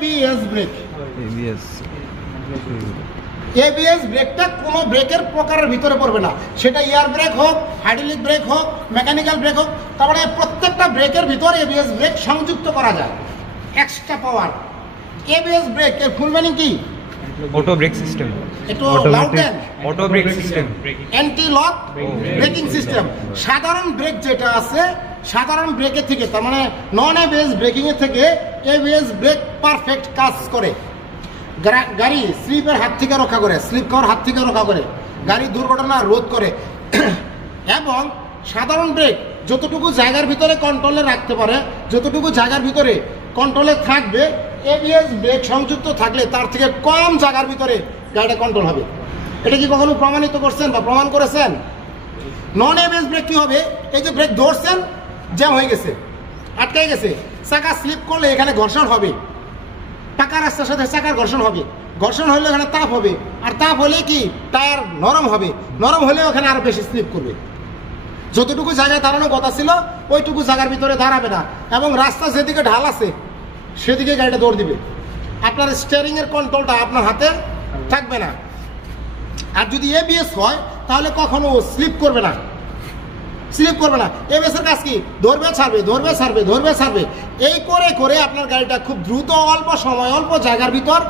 ABS brake. ABS ব্রেকটা কোনো ব্রেকের প্রকারের ভিতরে পড়বে না, সেটা এয়ার ব্রেক হোক, হাইড্রোলিক ব্রেক হোক, মেকানিক্যাল ব্রেক হোক, তারপরে প্রত্যেকটা ব্রেকের ভিতরে এবিএস ব্রেক সংযুক্ত করা যায় এক্সট্রা পাওয়ার। এবিএস ব্রেক এর ফুল মিনিং কি? Auto brake system, auto brake system, anti lock braking system. সাধারণ ব্রেক যেটা আছে, সাধারণ ব্রেকের থেকে, তার মানে নন এবিএস ব্রেকিং এর থেকে এবিএস ব্রেক পারফেক্ট কাজ করে। গাড়ি স্লিপের হাত থেকে রক্ষা করে, স্লিপ খাওয়ার হাত থেকে রক্ষা করে, গাড়ি দুর্ঘটনা রোধ করে। এবং সাধারণ ব্রেক যতটুকু জায়গার ভিতরে কন্ট্রোলে রাখতে পারে, যতটুকু জায়গার ভিতরে কন্ট্রোলে থাকবে, এবিএস ব্রেক সংযুক্ত থাকলে তার থেকে কম জায়গার ভিতরে গাড়িটা কন্ট্রোল হবে। এটা কি কখনো প্রমাণিত করছেন বা প্রমাণ করেছেন? নন এবিএস ব্রেক কি হবে? এই যে ব্রেক ধরছেন, জ্যাম হয়ে গেছে, আটকে গেছে, চাকা স্লিপ করলে এখানে ঘর্ষণ হবে, পাকা রাস্তার সাথে চাকার ঘর্ষণ হবে, ঘর্ষণ হলে ওখানে তাপ হবে, আর তাপ হলে কি টায়ার নরম হবে, নরম হলে ওখানে আরো বেশি স্লিপ করবে। যতটুকু জায়গায় দাঁড়ানো কথা ছিল ওইটুকু জায়গার ভিতরে দাঁড়াবে না, এবং রাস্তা যেদিকে ঢাল আছে সেদিকে গাড়িটা দৌড় দিবে। আপনার স্টিয়ারিং এর কন্ট্রোলটা আপনার হাতে থাকবে না। আর যদি এবিএস হয় তাহলে কখনো স্লিপ করবে না, স্লিপ করবে না। এবিএস এর কাজ কি? ধরবে ছাড়বে, ধরবে ছাড়বে, ধরবে ছাড়বে, এই করে করে আপনার গাড়িটা খুব দ্রুত অল্প সময় অল্প জায়গার ভিতর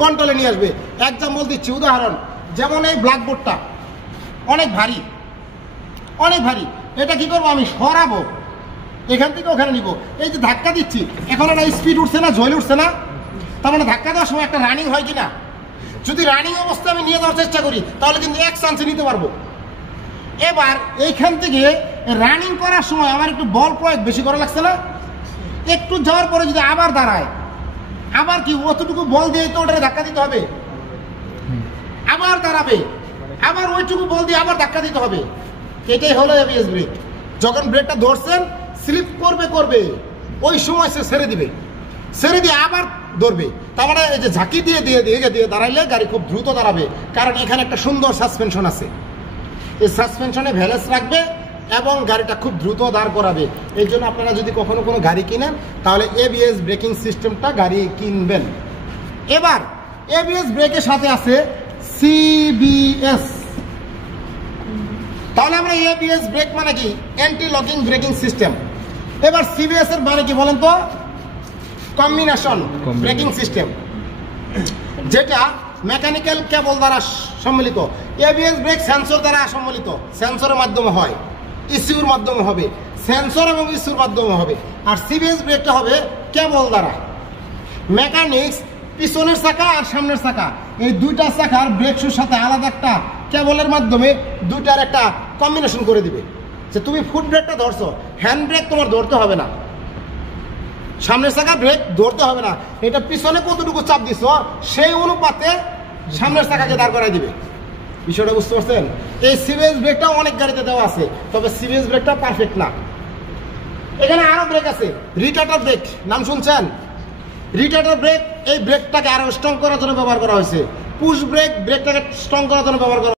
কন্ট্রোলে নিয়ে আসবে। এক্সাম্পল দিচ্ছি, উদাহরণ, যেমন এই ব্ল্যাকবোর্ডটা অনেক ভারী, অনেক ভারী, এটা কি করবো আমি? সরাবো, এখান থেকে ওখানে নিব। এই যে ধাক্কা দিচ্ছি, এখন একটা স্পিড উঠছে না, ঝোল উঠছে না, তার মানে ধাক্কা দেওয়ার সময় একটা রানিং হয় কিনা? যদি রানিং অবস্থায় আমি নিয়ে যাওয়ার চেষ্টা করি তাহলে কিন্তু এক চান্সে নিতে পারবো। এবার এইখান থেকে রানিং করার সময় আমার একটু বল প্রয়োগ বেশি করা লাগছে না? একটু যাওয়ার পরে যদি আবার দাঁড়ায়, আবার কি অতটুকু বল দিয়ে তো ওটারে ধাক্কা দিতে হবে, আবার দাঁড়াবে, আবার ওইটুকু বল দিয়ে আবার ধাক্কা দিতে হবে। এটাই হলো এবিএস ব্রেক। যখন ব্রেকটা ধরছেন স্লিপ করবে করবে, ওই সময় সে ছেড়ে দিবে, ছেড়ে দিয়ে আবার ধরবে। তার মানে এই যে ঝাঁকি দিয়ে দিয়ে দিয়ে দিয়ে দাঁড়াইলে গাড়ি খুব দ্রুত দাঁড়াবে, কারণ এখানে একটা সুন্দর সাসপেনশন আছে। এই সাসপেনশনে ব্যালেন্স রাখবে এবং গাড়িটা খুব দ্রুত দাঁড় করাবে। এই জন্য আপনারা যদি কখনো কোনো গাড়ি কিনেন তাহলে এবিএস ব্রেকিং সিস্টেমটা গাড়ি কিনবেন। এবার এবিএস ব্রেকের সাথে আছে সিবিএস। তাহলে আমরা এবিএস ব্রেক মানে কি? Anti locking braking system. এবার সিবিএস এর মানে কি বলেন তো? কম্বিনেশন ব্রেকিং সিস্টেম, যেটা মেকানিক্যাল কেবল দ্বারা সম্মিলিত। এবিএস ব্রেক সেন্সর দ্বারা সম্মিলিত, সেন্সরের মাধ্যমে হয়, ইসিউর মাধ্যমে হবে, সেন্সর এবং ইসিউর মাধ্যমে হবে। আর সিবিএস ব্রেকটা হবে কেবল দ্বারা। মেকানিক্স পিছনের চাকা আর সামনের চাকা, এই দুইটা চাকার ব্রেক শুর সাথে আলাদা একটা কেবলের মাধ্যমে দুইটার একটা কম্বিনেশন করে দিবে। যে তুমি ফুট ব্রেকটা ধরছো, হ্যান্ড ব্রেক তোমার ধরতে হবে না, সামনের চাকা ব্রেক ধরতে হবে না, এটা পিছনে কতটুকু চাপ দিছ সেই অনুপাতে সামনের চাকাকে দাঁড় করাই দিবে। বিষয়টা বুঝতে পারছেন? এই সিবিএস ব্রেকটা অনেক গাড়িতে দেওয়া আছে, তবে সিবিএস ব্রেকটা পারফেক্ট না। এখানে আরো ব্রেক আছে, রিটার্ডার ব্রেক, নাম শুনছেন? রিটার্ডার ব্রেক, এই ব্রেকটাকে আরো স্ট্রং করার জন্য ব্যবহার করা হয়েছে। পুশ ব্রেক, ব্রেকটাকে স্ট্রং করার জন্য ব্যবহার করা